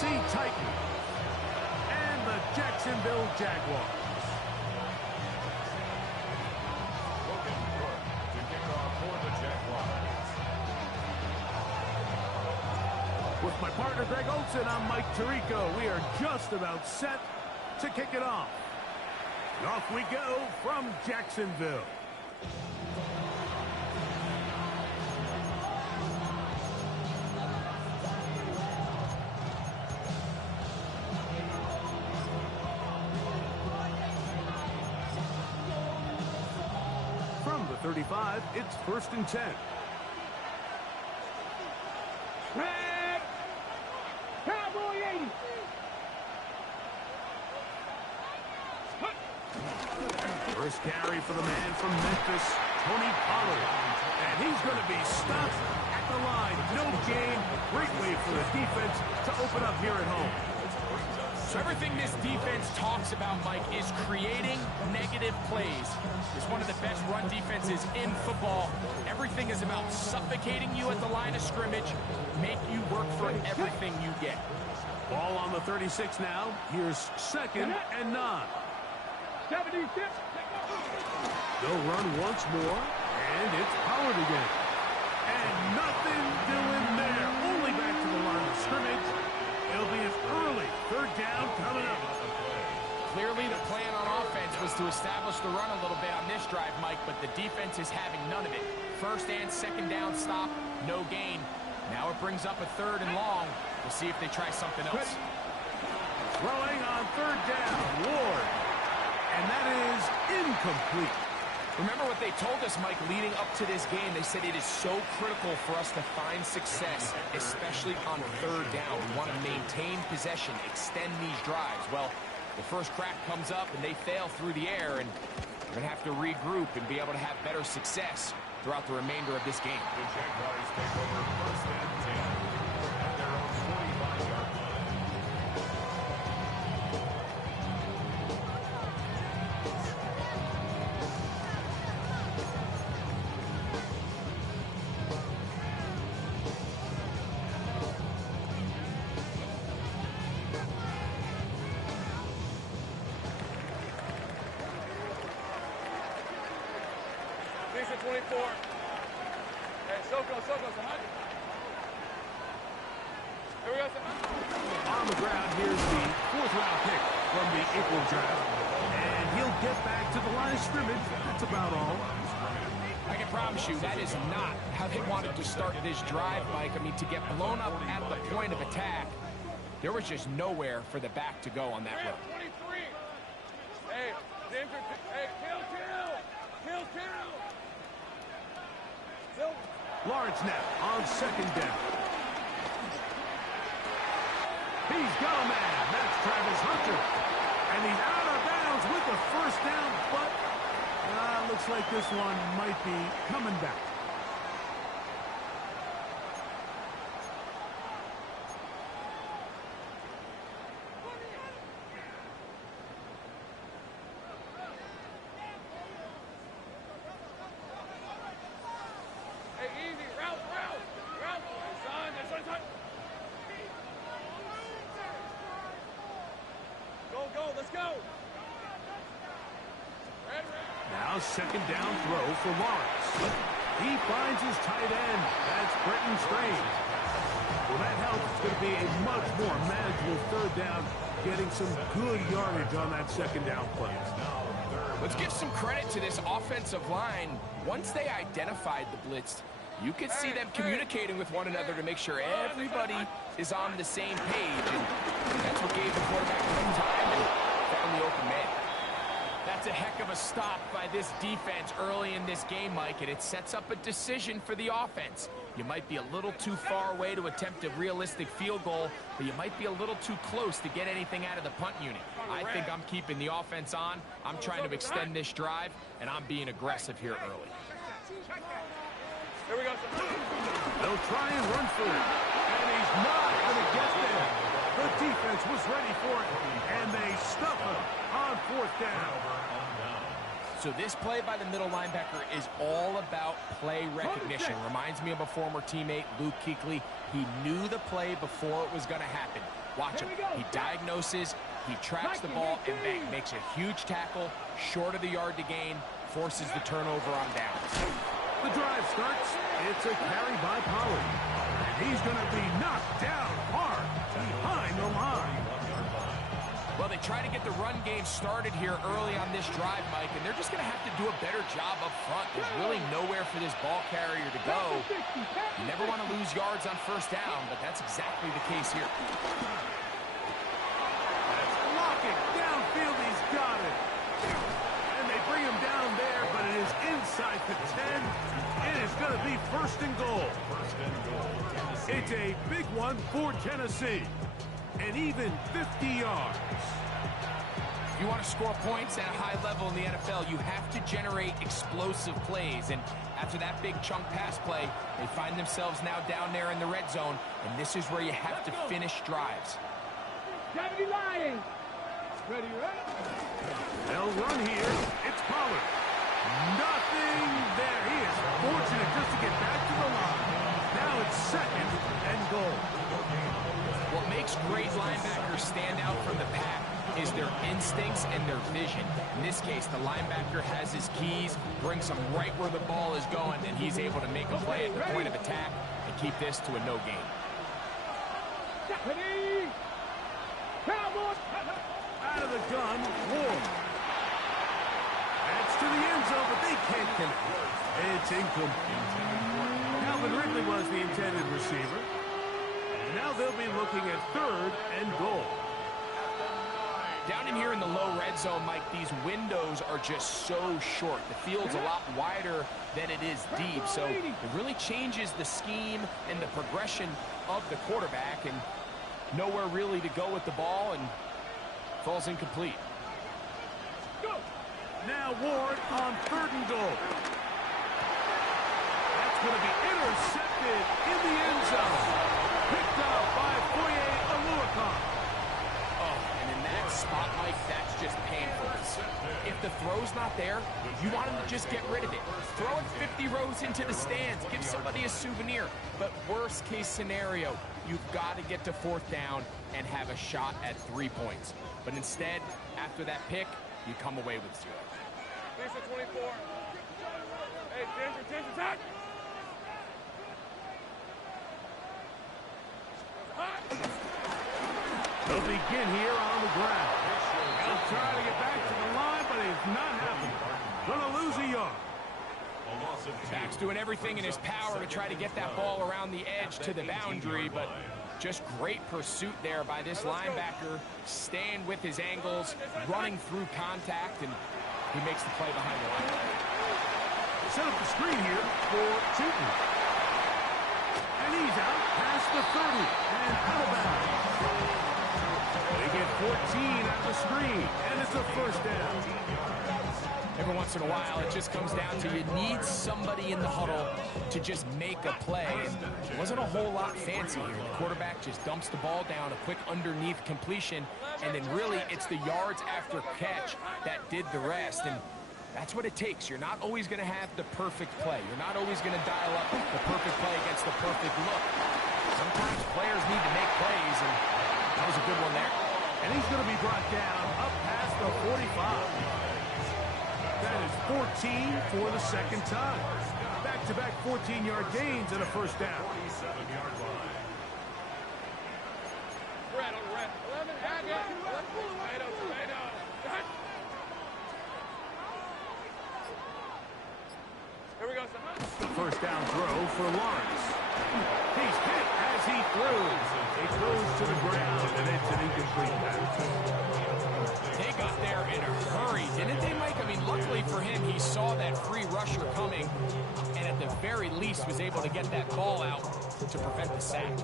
Tennessee Titans and the Jacksonville Jaguars. Looking good to kick off for the Jaguars. With my partner Greg Olson, I'm Mike Tirico. We are just about set to kick it off. And off we go from Jacksonville. From the 35, it's 1st and 10. Cowboy 80. First carry for the man from Memphis, Tony Pollard. And he's going to be stopped at the line. No gain. Great way for the defense to open up here at home. So everything this defense talks about, Mike, is creating negative plays. It's one of the best run defenses in football. Everything is about suffocating you at the line of scrimmage, make you work for everything you get. Ball on the 36 now. Here's 2nd and 9. 76. They'll run once more, and it's Pollard again. And nothing doing there. Only back to the line of scrimmage. It'll be an early 3rd down coming up. Clearly the plan on offense was to establish the run a little bit on this drive, Mike, but the defense is having none of it. 1st and 2nd down stop, no gain. Now it brings up a 3rd and long. We'll see if they try something else. Throwing on 3rd down, Ward. And that is incomplete. Remember what they told us, Mike, leading up to this game. They said it is so critical for us to find success, especially on 3rd down. We want to maintain possession, extend these drives. Well, the first crack comes up and they fail through the air, and we're going to have to regroup and be able to have better success throughout the remainder of this game. The Jaguars take over 1st and 10 at their own 45-yard line. Station 24. Hey, Soko, Samadi. Here we go, Samadi. On the ground, here's the 4th round pick from the April draft. And he'll get back to the line of scrimmage. That's about all. I can promise you that is not how they wanted to start this drive, Mike. I mean, to get blown up at the point of attack, there was just nowhere for the back to go on that run. 23. Hey, kill. Lawrence now on 2nd down. He's got a man. That's Travis Hunter. And he's out of bounds with the 1st down, but looks like this one might be coming back. Hey, easy. Route. Son. Go. Let's go. Red. Now 2nd down throw for Lawrence. He finds his tight end. That's Brenton Strange. Well, that helps. It's going to be a much more manageable 3rd down, getting some good yardage on that 2nd down play. Let's give some credit to this offensive line. Once they identified the blitz, you could see them communicating with one another to make sure everybody is on the same page. And that's what gave the quarterback enough time and found the open man. That's a heck of a stop by this defense early in this game, Mike, and it sets up a decision for the offense. You might be a little too far away to attempt a realistic field goal, but you might be a little too close to get anything out of the punt unit. I think I'm keeping the offense on. I'm trying to extend this drive, and I'm being aggressive here early. Here we go. They'll try and run for it, and he's not going to get there. The defense was ready for it, and they stuff him on 4th down. So this play by the middle linebacker is all about play recognition. Reminds me of a former teammate, Luke Kuechly. He knew the play before it was going to happen. Watch him. He diagnoses, he tracks the ball, and bang, makes a huge tackle, short of the yard to gain, forces the turnover on downs. The drive starts. It's a carry by Pollard. And he's going to be knocked down hard behind the line. Well, they try to get the run game started here early on this drive, Mike, and they're just going to have to do a better job up front. There's really nowhere for this ball carrier to go. You never want to lose yards on first down, but that's exactly the case here. That's blocking. Downfield, he's got it. And they bring him down there, but it is inside the 10. It is going to be first and goal. It's a big one for Tennessee. And even 50 yards. If you want to score points at a high level in the NFL, you have to generate explosive plays. And after that big chunk pass play, they find themselves now down there in the red zone. And this is where you have to finish drives. Deputy Lions. Ready, right? They'll run here. It's Pollard. Nothing there. He is fortunate just to get back to the line. Now it's second and goal. What makes great linebackers stand out from the pack is their instincts and their vision. In this case, the linebacker has his keys, brings them right where the ball is going, and he's able to make a play at the point of attack and keep this to a no gain. Out of the gun, Ward. That's to the end zone, but they can't connect. It's incomplete. Calvin Ridley was the intended receiver. Now they'll be looking at third and goal. Down in here in the low red zone, Mike, these windows are just so short. The field's a lot wider than it is deep, so it really changes the scheme and the progression of the quarterback, and nowhere really to go with the ball, and falls incomplete. Now Ward on third and goal. That's going to be intercepted in the end zone. Picked up by Foye Oluokun. Oh, and in that spot, Mike, that's just painful. If the throw's not there, you want him to just get rid of it. Throw it 50 rows into the stands. Give somebody a souvenir. But worst case scenario, you've got to get to fourth down and have a shot at 3 points. But instead, after that pick, you come away with 0. Lisa 24. Hey, James, attack! They'll begin here on the ground. They'll try to get back to the line, but it's not happening. Gonna lose a yard. Dak's doing everything in his power to try to get that ball around the edge to the boundary, but just great pursuit there by this linebacker, staying with his angles, running through contact, and he makes the play behind the line. Set up the screen here for Tootin. And he's out past the 30 and out of bounds. They get 14 at the screen, and it's a first down. Every once in a while, it just comes down to you need somebody in the huddle to just make a play. And it wasn't a whole lot fancy here. The quarterback just dumps the ball down, a quick underneath completion, and then really it's the yards after catch that did the rest. And that's what it takes. You're not always going to have the perfect play. You're not always going to dial up the perfect play against the perfect look. Sometimes players need to make plays, and that was a good one there. And he's going to be brought down up past the 45. That is 14 for the second time. Back-to-back 14-yard gains and a first down. 47-yard line. Red on red. 11, Agate. Tomato. Here we go, son. First down throw for Lawrence. He's hit as he throws. He throws to the ground, and it's an incomplete pass. They got there in a hurry, didn't they, Mike? I mean, luckily for him, he saw that free rusher coming, and at the very least was able to get that ball out to prevent the sack.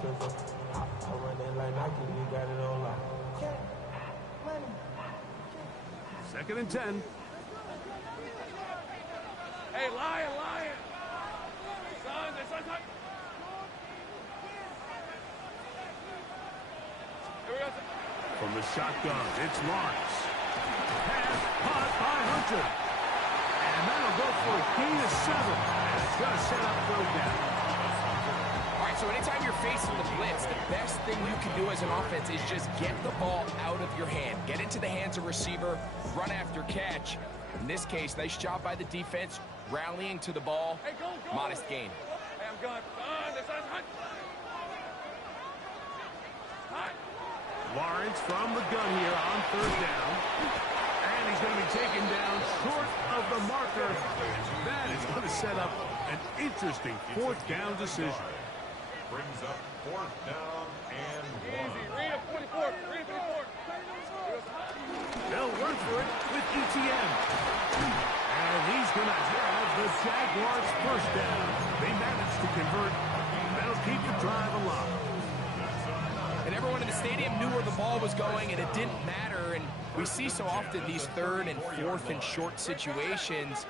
Second and 10. Hey, lion. Son. Here we go, son. From the shotgun, it's Lawrence. Pass caught by Hunter. And that'll go for a gain of 7. And it's going to set up third down. All right, so anytime you're facing the blitz, the best thing you can do as an offense is just get the ball out of your hand. Get into the hands of receiver, run after catch. In this case, nice job by the defense, rallying to the ball. Hey, go. Modest gain. Hey, I'm gone. This is hot. Lawrence from the gun here on third down. And he's going to be taken down short of the marker. That is going to set up an interesting fourth down decision. Brings up fourth down and 1. Easy. Read it 44. Read it 44. They'll work for it with ETN. And he's going to have the Jaguars first down. They managed to convert. That'll keep the drive alive. And everyone in the stadium knew where the ball was going, and it didn't matter. And we see so often these third and fourth and short situations.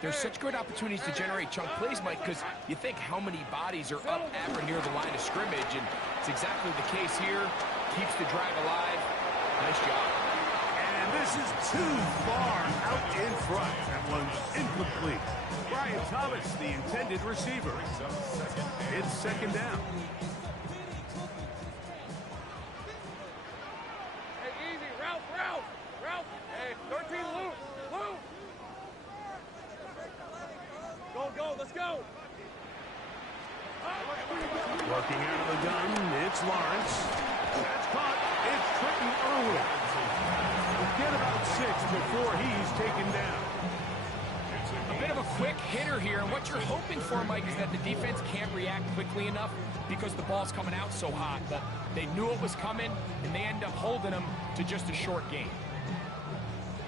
There's such good opportunities to generate chunk plays, Mike, because you think how many bodies are up at or near the line of scrimmage, and it's exactly the case here. Keeps the drive alive. Nice job. And this is too far out in front. That one's incomplete. Brian Thomas, the intended receiver. It's second down. Hey, easy. Route. Hey, 13, Luke. Go. Let's go. Working out of the gun, it's Lawrence. That's caught. It's Trenton Irwin. We'll get about 6 before he's taken down. A bit of a quick hitter here, and what you're hoping for, Mike, is that the defense can't react quickly enough because the ball's coming out so hot. But they knew it was coming, and they end up holding them to just a short gain.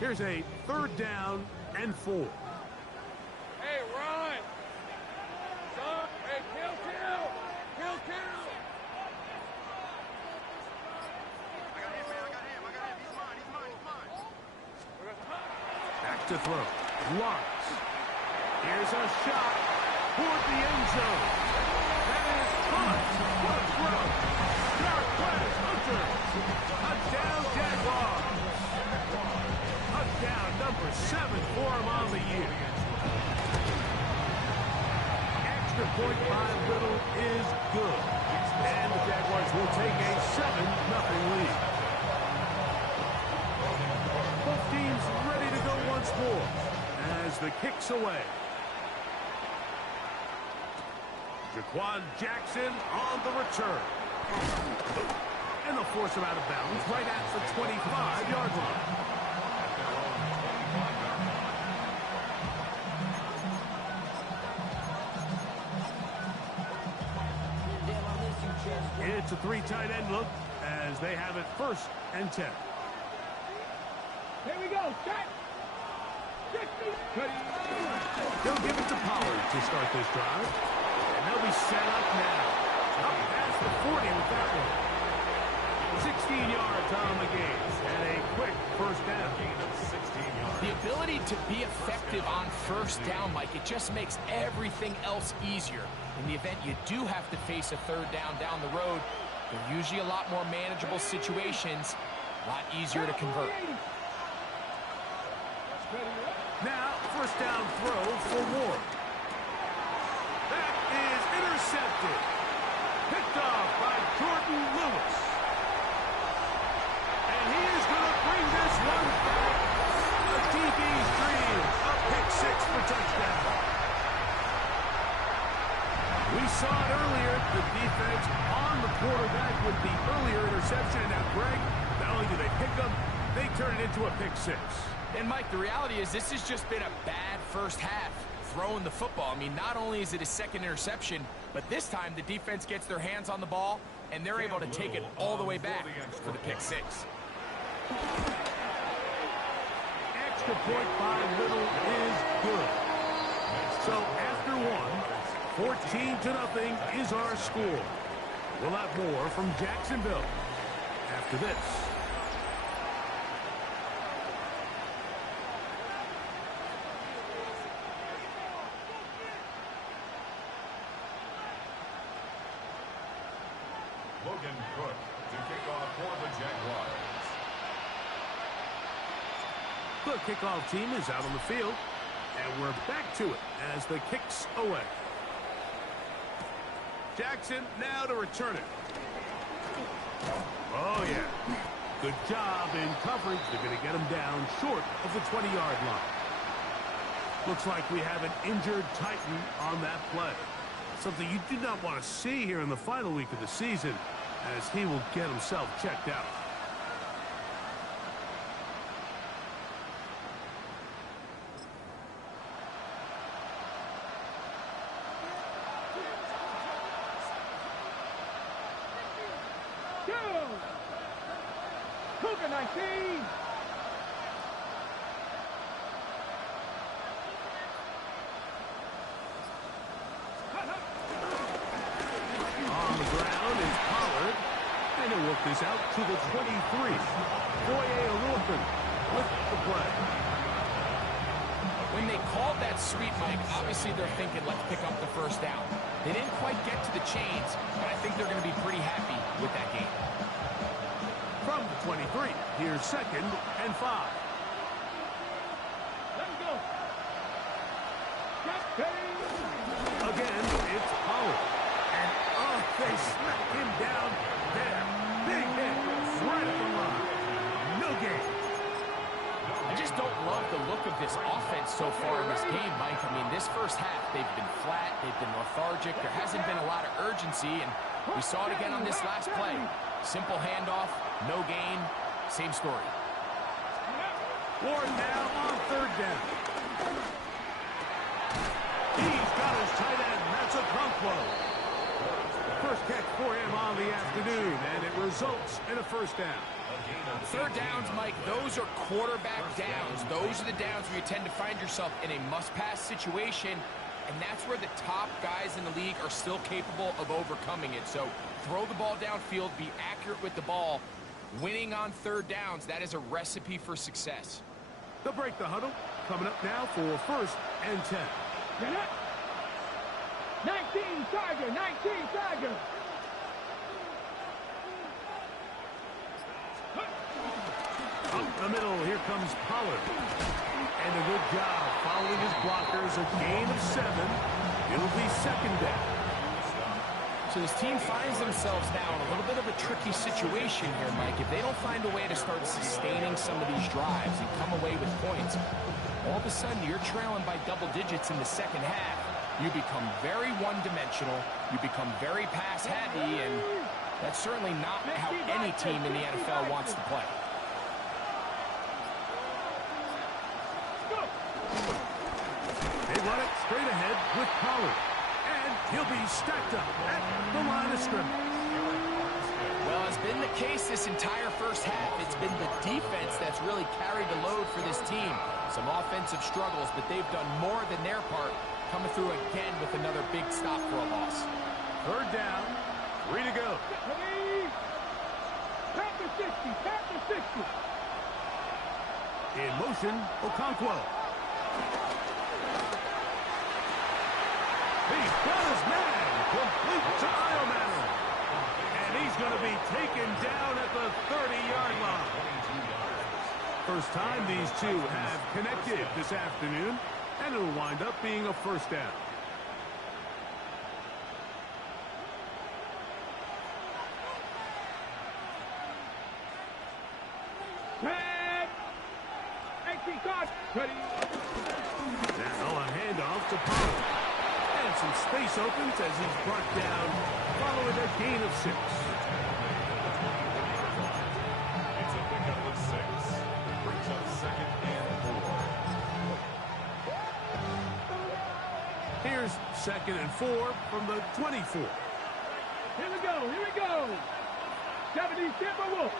Here's a third down and 4. Hey, run. Son. Hey, kill. Back to throw. Lawrence. Here's a shot toward the end zone. That is caught. What a throw. Marquez Hunter. Touchdown, Jaguars. Touchdown number 7 for him on the year. Extra point by Little is good. And the Jaguars will take a 7-0 lead. Both teams ready to go once more as the kick's away. Jaquan Jackson on the return. And they'll force him out of bounds right at the 25-yard line. It's a 3 tight end look as they have it 1st and 10. Here we go. Set. They'll give it to Pollard to start this drive. And they'll be set up now. Up past the 40 with that one. 16 yards on the game. And a quick first down. The ability to be effective on first down, Mike, it just makes everything else easier. In the event you do have to face a third down the road, they're usually a lot more manageable situations, a lot easier to convert. Now, first down throw for Ward. That is intercepted. Picked off by Jordan Lewis. And he is going to bring this one back. A DB's dream. A pick 6 for touchdown. We saw it earlier. The defense on the quarterback with the earlier interception. And now, Greg, not only do they pick them, they turn it into a pick 6. And, Mike, the reality is this has just been a bad first half throwing the football. I mean, not only is it a second interception, but this time the defense gets their hands on the ball, and they're able to take it all the way back for the pick 6. Extra point by Little is good. So after 1, 14-0 is our score. We'll have more from Jacksonville after this. Logan Cook to kick off for the Jaguars. The kickoff team is out on the field. And we're back to it as the kick's away. Jackson now to return it. Oh, yeah. Good job in coverage. They're going to get him down short of the 20-yard line. Looks like we have an injured Titan on that play. Something you do not want to see here in the final week of the season, as he will get himself checked out. Cougar 19. On the ground is Pollard, and he'll work this out to the 23. Foye Oluokun with the play. When they called that sweep, Mike, obviously they're thinking, let's pick up the first down. They didn't quite get to the chains, but I think they're going to be pretty happy with that game. From the 23, here's 2nd and 5. Let him go. Again, it's Pollard. And, oh, they smacked him down there. Big hit right at the line. No gain. I just don't love the look of this offense so far in this game, Mike. I mean, this first half, they've been flat, they've been lethargic. There hasn't been a lot of urgency, and we saw it again on this last play. Simple handoff, no gain, same story. Ward now on 3rd down. He's got his tight end, that's a Okonkwo. First catch for him on the afternoon, and it results in a first down. 3rd downs, Mike, those are quarterback downs. Those are the downs where you tend to find yourself in a must-pass situation, and that's where the top guys in the league are still capable of overcoming it. So throw the ball downfield, be accurate with the ball. Winning on 3rd downs, that is a recipe for success. They'll break the huddle. Coming up now for 1st and 10. 19 Tiger, 19 Tiger. Up the middle, here comes Pollard. And a good job following his blockers, a gain of 7. It'll be 2nd down. So this team finds themselves now in a little bit of a tricky situation here, Mike. If they don't find a way to start sustaining some of these drives and come away with points, all of a sudden you're trailing by double digits in the second half. You become very one-dimensional, you become very pass-heavy, and that's certainly not how any team in the NFL wants to play. They run it straight ahead with Pollard. And he'll be stacked up at the line of scrimmage. Well, it's been the case this entire first half. It's been the defense that's really carried the load for this team. Some offensive struggles, but they've done more than their part, coming through again with another big stop for a loss. 3rd down, 3 to go. Panther 60, Panther 60. In motion, Okonkwo. He's got his man, complete to Iomanner. And he's going to be taken down at the 30-yard line. First time these two have connected this afternoon, and it'll wind up being a 1st down. Red. 18 card. Ready. Now a handoff to Pollard. And some space opens as he's brought down following a gain of 6. It's a pickup of 6. Brings up 2nd and 4. Here's 2nd and 4 from the 24. Here we go, here we go. 70 Timberwolf.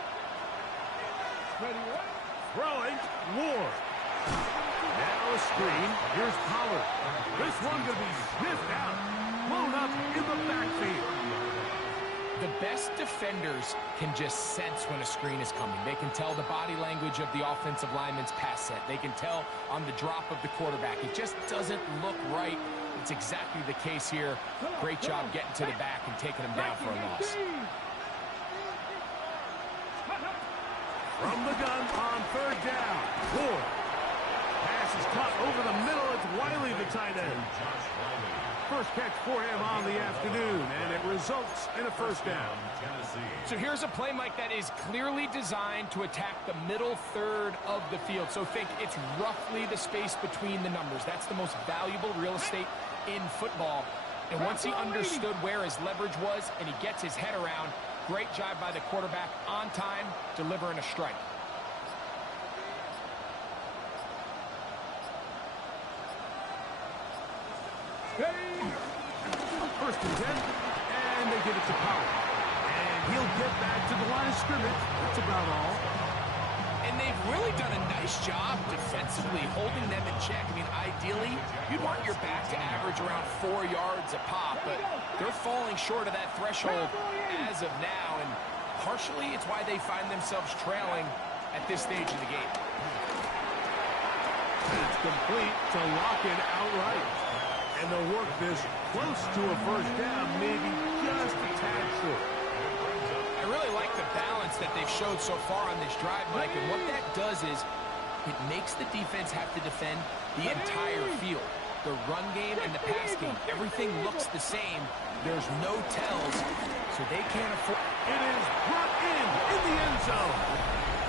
Ready, what? Throwing, Ward. Now a screen. Here's Pollard. This one going to be sniffed out. Blown up in the backfield. The best defenders can just sense when a screen is coming. They can tell the body language of the offensive lineman's pass set. They can tell on the drop of the quarterback. It just doesn't look right. It's exactly the case here. Great job getting to the back and taking him down for a loss. From the gun on 3rd down. Ward. Pass is caught over the middle. It's Wiley, the tight end. First catch for him on the afternoon, and it results in a first down. So here's a play, Mike, that is clearly designed to attack the middle third of the field. So think it's roughly the space between the numbers. That's the most valuable real estate in football. And once he understood where his leverage was and he gets his head around, great job by the quarterback on time, delivering a strike. First and 10, and they give it to Powell. And he'll get back to the line of scrimmage. That's about all. And they've really done a nice job defensively holding them in check. I mean, ideally, you'd want your back to average around 4 yards a pop, but they're falling short of that threshold as of now, and partially it's why they find themselves trailing at this stage of the game. It's complete to lock it outright. And they'll work this close to a first down, maybe just a tad short. I really like the balance that they've showed so far on this drive, Mike, and what that does is it makes the defense have to defend the entire field. The run game and the pass game, everything looks the same. There's no tells, so they can't afford. It is brought in the end zone.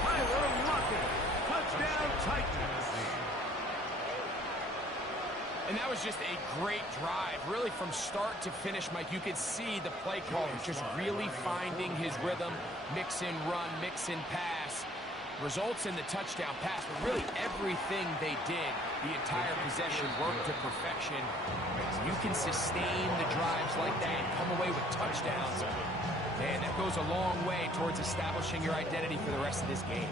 Tyler Lockett, touchdown Titans. And that was just a great drive, really from start to finish, Mike. You could see the play caller just really finding his rhythm, mix in run, mix in pass. Results in the touchdown pass, but really everything they did, the entire possession worked to perfection. You can sustain the drives like that and come away with touchdowns. Man, that goes a long way towards establishing your identity for the rest of this game.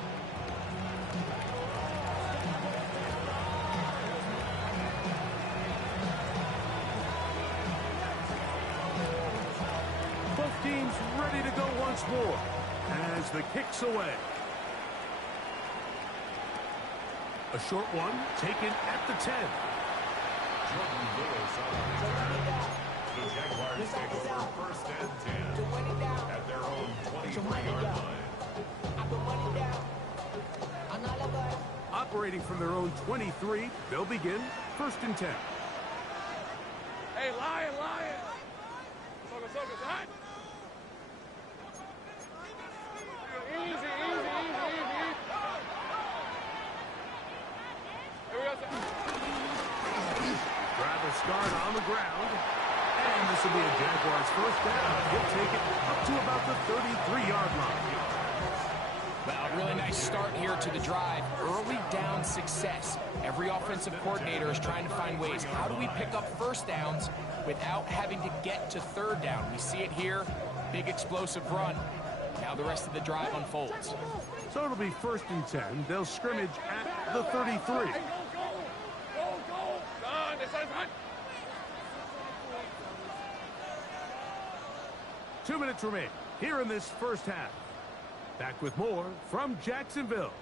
Teams ready to go once more as the kick's away. A short one taken at the 10. Jordan Lewis on the Jaguars take over first and 10 at their own 23-yard line. Operating from their own 23, they'll begin first and 10. Hey, Lion! Focus, hot! Easy. Here we go. Grab a start on the ground. And this will be a Jaguars first down. He'll take it up to about the 33-yard line. Well, a really nice start here to the drive. Early down success. Every offensive coordinator is trying to find ways. How do we pick up first downs without having to get to third down? We see it here. Big explosive run. Now the rest of the drive unfolds. So it'll be first and 10. They'll scrimmage at the 33. Go! This side's hot! 2 minutes remain here in this first half. Back with more from Jacksonville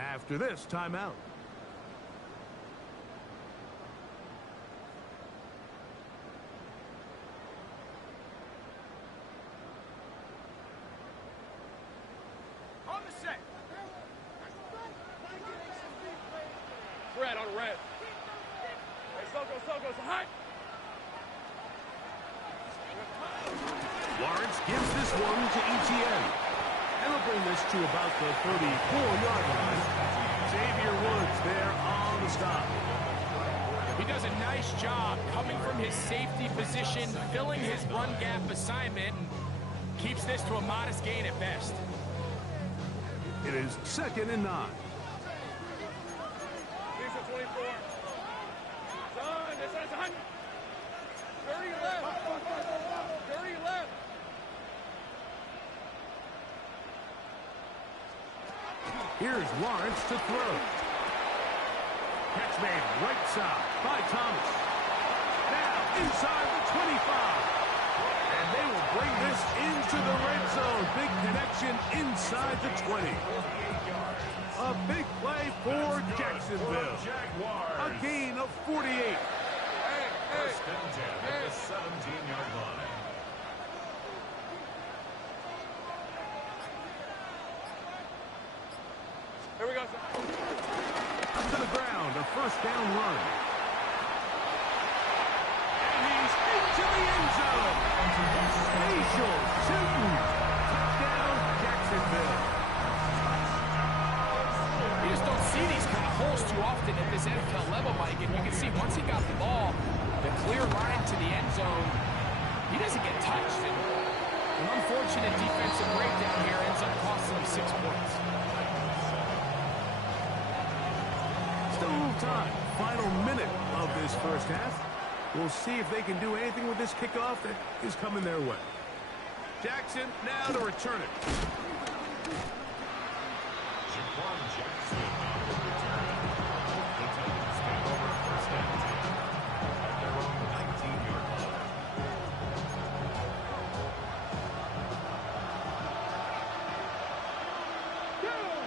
after this timeout. On the set. Red on red. Hey, Soko, hot. Lawrence gives this one to ETN. And they'll bring this to about the 34-yard line. Xavier Woods there on the stop. He does a nice job coming from his safety position, filling his run gap assignment, and keeps this to a modest gain at best. It is 2nd and 9. Lisa 24. Son, this side's hot. 30 left. 30 left. Here's Lawrence to throw. Catch made right side by Thomas. Now inside the 25. And they will bring this into the red zone. Big connection inside the 20. A big play for Jacksonville. A gain of 48. First and 10 at the 17-yard line. Here we go. To the ground, a a first down run. And he's into the end zone. Spatial shooting. Touchdown, Jacksonville. You just don't see these kind of holes too often at this NFL level, Mike. And you can see once he got the ball, the clear line to the end zone, he doesn't get touched. And an unfortunate defensive breakdown here ends up costing him 6 points. Still a little time. Final minute of this first half. We'll see if they can do anything with this kickoff that is coming their way. Jackson now to return it. Jaquan Jackson on the return. The Titans take over first and 10 at their own 19-yard line. Good.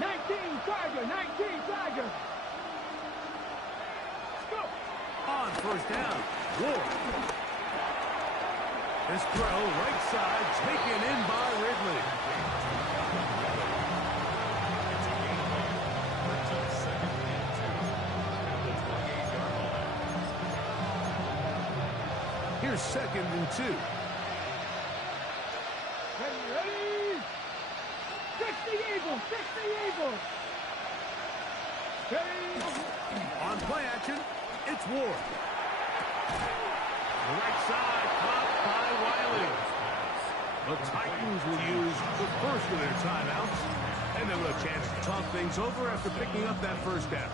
19 Tiger, 19 Tiger. Go. On first down, Ward. This throw, right side, taken in by Ridley. It's a gain brings up second and 2 at the 28-yard line. Here's second and 2. Ready, ready. Fix the Eagles, fix the Eagles. Ready. On play action, it's Ward. The right side, caught by Wiley. The Titans will use the first of their timeouts, and they'll have a chance to talk things over after picking up that first down.